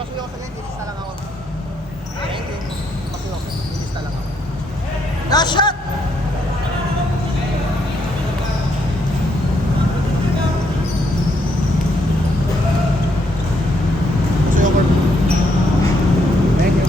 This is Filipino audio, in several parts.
pasuyo ko sa ganyan, dilista lang ako. Thank you. Pasuyo ko, dilista lang ako. Last shot! Pasuyo ko. Thank you.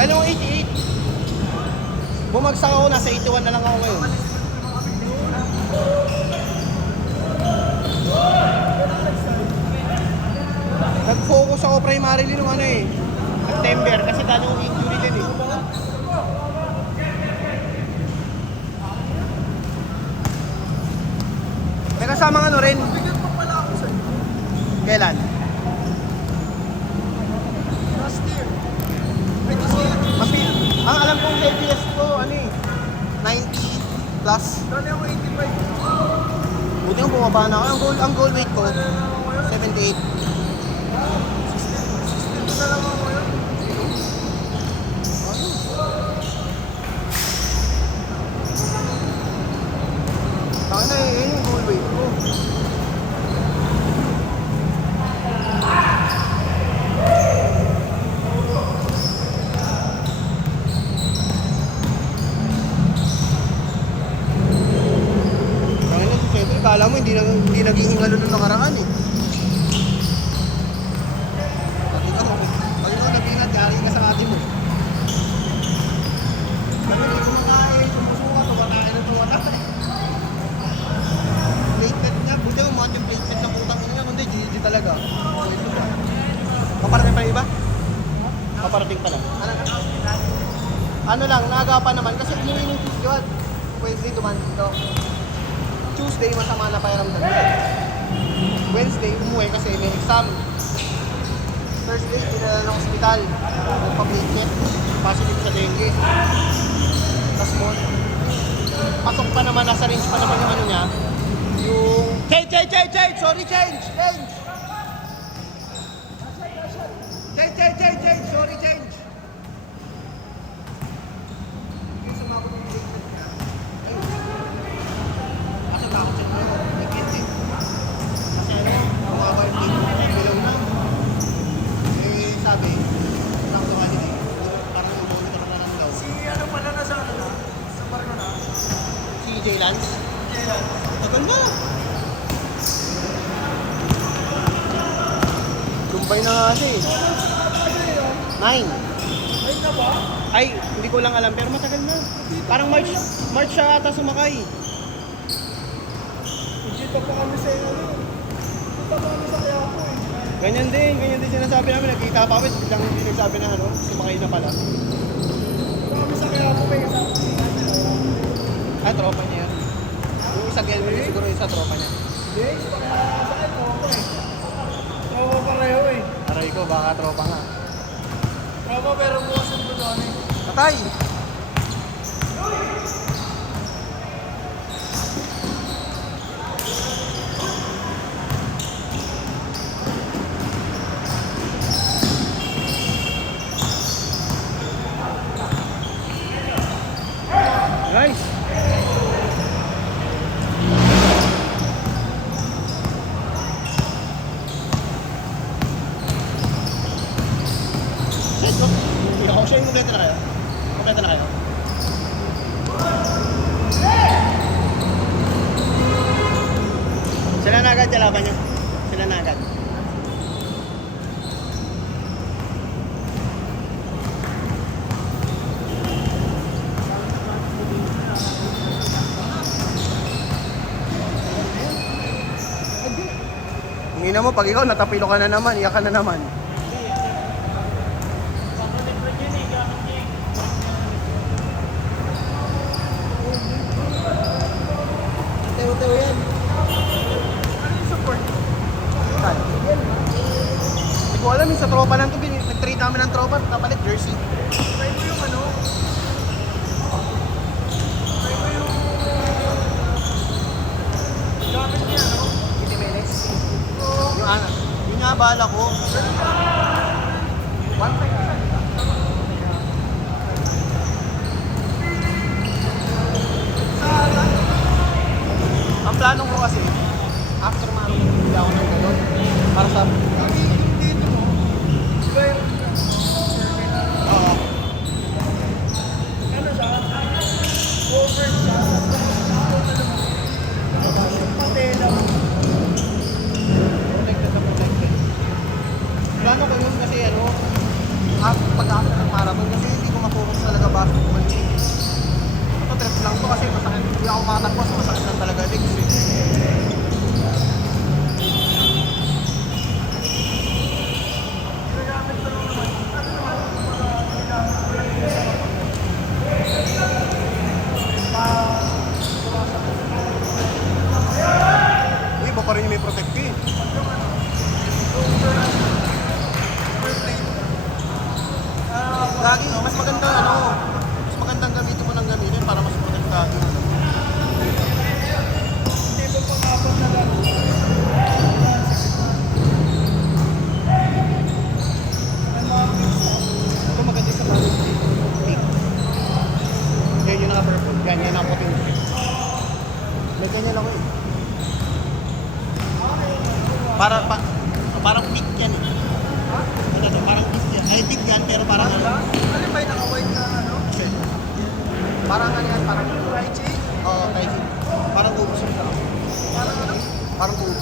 Dalawang 88. Bumagsak ako, nasa 81 na lang ako ngayon. Nag-focus ako primarily nung ano eh, September, kasi dahil yung injury din eh. May kasamang ano rin. Kailan? Last year. Ang alam kong heaviest ko, ano eh, 90 plus. Dali ako 85. Buti yung bumaba na ako. Ang goal weight ko, 78. Dito na lang ako yun. Bakit na yun yung goal weight ko? Siyempre, kala mo hindi naging hingalo nung nakaraan eh. Pag ikaw nabingat, yari ka sa atin mo. Sabi ko, kumakain, sumusuka, tumatakin ng tumatakin. Platelet niya, buti yung mga yung platelet ng putang ina, kundi GG talaga. Paparating pa yung iba? Paparating pa lang. Ano lang, naagapan naman kasi umuwi ng Tuesday, Wednesday duman dito. Tuesday, masama na pakiramdam niya. Wednesday, umuwi kasi may exam. Thursday, pinala ng hospital. Nagpa-platelet. Positive sa dengue. Tapos mo, pasok pa naman, nasa range pa naman yung ano niya. Yung... Change! Sorry, change! Change! Sorry, change! Okay, sumako ng platelet niya. Kasi takot siya naman. Nag-hit eh. Kasi ano, bumaba yung platelet. Bilaw na. Eh, sabi, lang sa holiday. Parang monitor na lang daw. Si ano pala na sa ano na? Sa Barno na? Si J. Lance? Kailan? Tagal na! Lumbay na nga siya eh. 9. Ay na ba? Ay, hindi ko lang alam pero matagal na. Parang March siya ata sumakay. Nagkita pa kami sa ano. Nagkita pa kami sa Quiapo eh. Ganyan din sinasabi namin. Nagkita pa kami, biglang hindi nagsabi na ano, sumakay na pala. Nagkita kami sa Quiapo may kasama. Ah, tropa niya yun. Yung isa Gelmer, siguro yung isa tropa niya. Hindi, sa akin tropa eh. Tropa pareho eh. Aray ko, baka tropa nga. Tropa pero buwasan ko doon eh. Patay! Nice! Ito, hindi ako siya yung kumpleto na kayo. Kumpleto na kayo. Sila na agad, kalaban nyo. Sila na agad. Hindi na mo, pag ikaw natapilo ka na naman, iyak ka na naman. Teo yan. Ano yung support? Saan? Hindi ko alam, yung sa tropa lang ito, nag-trade namin ng tropa, napalit jersey. Try mo yung ano? Try mo yung... Gamit niya no? Hindi Menes. Yung anak. Yung nga bala ko. One time isa. Ang plano ko kasi, after marunong hindi ako ng gano'n, para sa... Dito mo. Diba yung... Oo. Ano siya? Over siya. Tapos yung patela mo. Protected na protected. Parang big yan eh. Ano to, parang big yan. Ay, big yan, pero parang ano. Alin ba yung naka-white na ano? Parang ano yan, parang Lychee? Oo, Typhoon. Parang ubo siya. Parang ano? Parang ubo.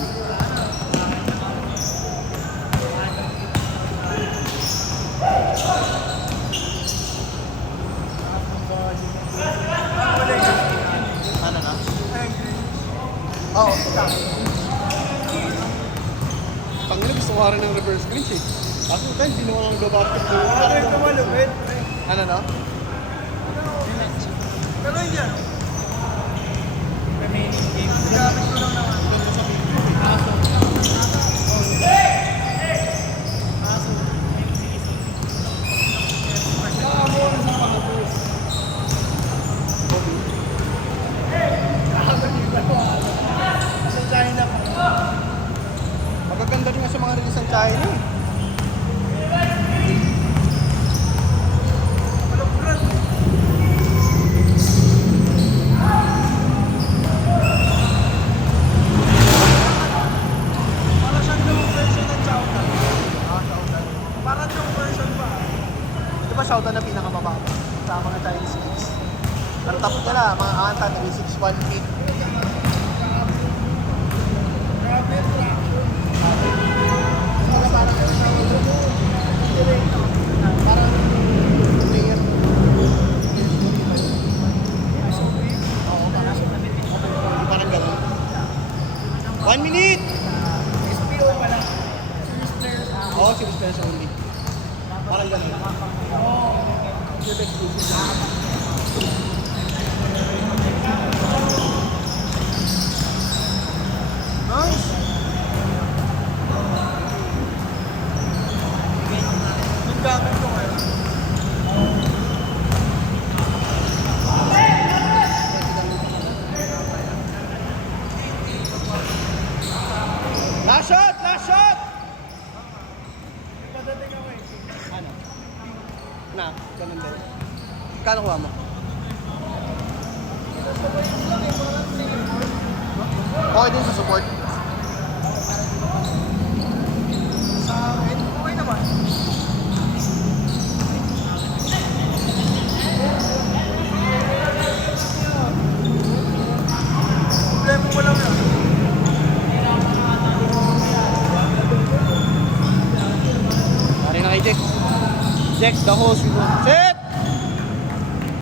Ano na? Oo. Pangina, gusto ko rin ng reverse glitch eh. Ako tayo, hindi naman ako nag-basketball. Ano yung kamalupit? Ano na? Pero hindi ano? Remaining games. Gamit ko lang naman. Sa China pa. Magaganda rin nga sa mga release ng China eh. Malupras. Parang siyang yung version ng Chowder. Shoutout. Parang yung version pa. Di ba shoutout na pinakamababa sa mga Chinese gigs? Ang top nila, mga anta, 3618. Grabe yung traction. Parang player. Oo, parang gano'n. 1 minute! SPO pa lang. Oo, series players only. Parang gano'n. Nice! Yung gamit ko ngayon. Last shot! Last shot! Padating ako eh. Ano? Na, ganun din. Kano kuha mo? Okay din sa support. Sa akin, okay naman. Problema ko lang yan. Pare na kay Jex. Jex, the host. Set!